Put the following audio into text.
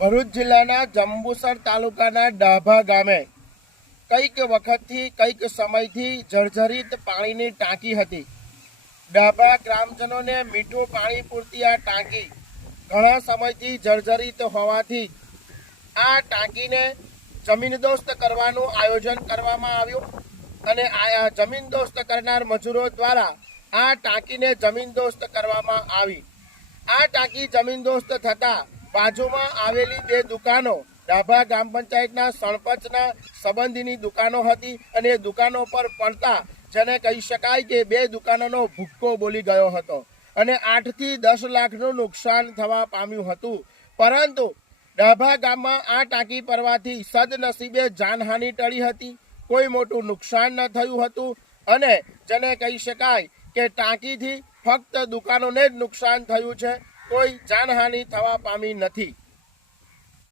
ભરૂચ જિલ્લાના જંબુસર તાલુકાના ડાભા ગામે કંઈક વખતથી કંઈક સમયથી જર્જરિત પાણીની ટાંકી હતી. ડાભા ગ્રામજનોને મીઠું પાણી પૂરતી આ ટાંકી ઘણા સમયથી જર્જરિત હોવાથી આ ટાંકીને જમીનદોસ્ત કરવાનું આયોજન કરવામાં આવ્યું અને આ જમીનદોસ્ત કરનાર મજૂરો દ્વારા આ ટાંકીને જમીનદોસ્ત કરવામાં આવી. આ ટાંકી જમીનદોસ્ત થતા બાજુમાં આવેલી બે દુકાનો, ડાભા ગ્રામ પંચાયતના સરપંચના સંબંધીની દુકાનો હતી અને એ દુકાનો પર પડતા જેને કહી શકાય કે બે દુકાનોનો ભૂક્કો બોલી ગયો હતો. અને આઠથી દસ લાખનું નુકસાન થવા પામ્યું હતું. પરંતુ ડાભા ગામમાં આ ટાંકી પરવાથી સદનસીબે જાનહાનિ ટળી હતી. કોઈ મોટું નુકસાન ન થયું હતું અને જેને કહી શકાય કે ટાંકીથી ફક્ત દુકાનોને જ નુકસાન થયું છે કોઈ જાનહાનિ થવા પામી નથી.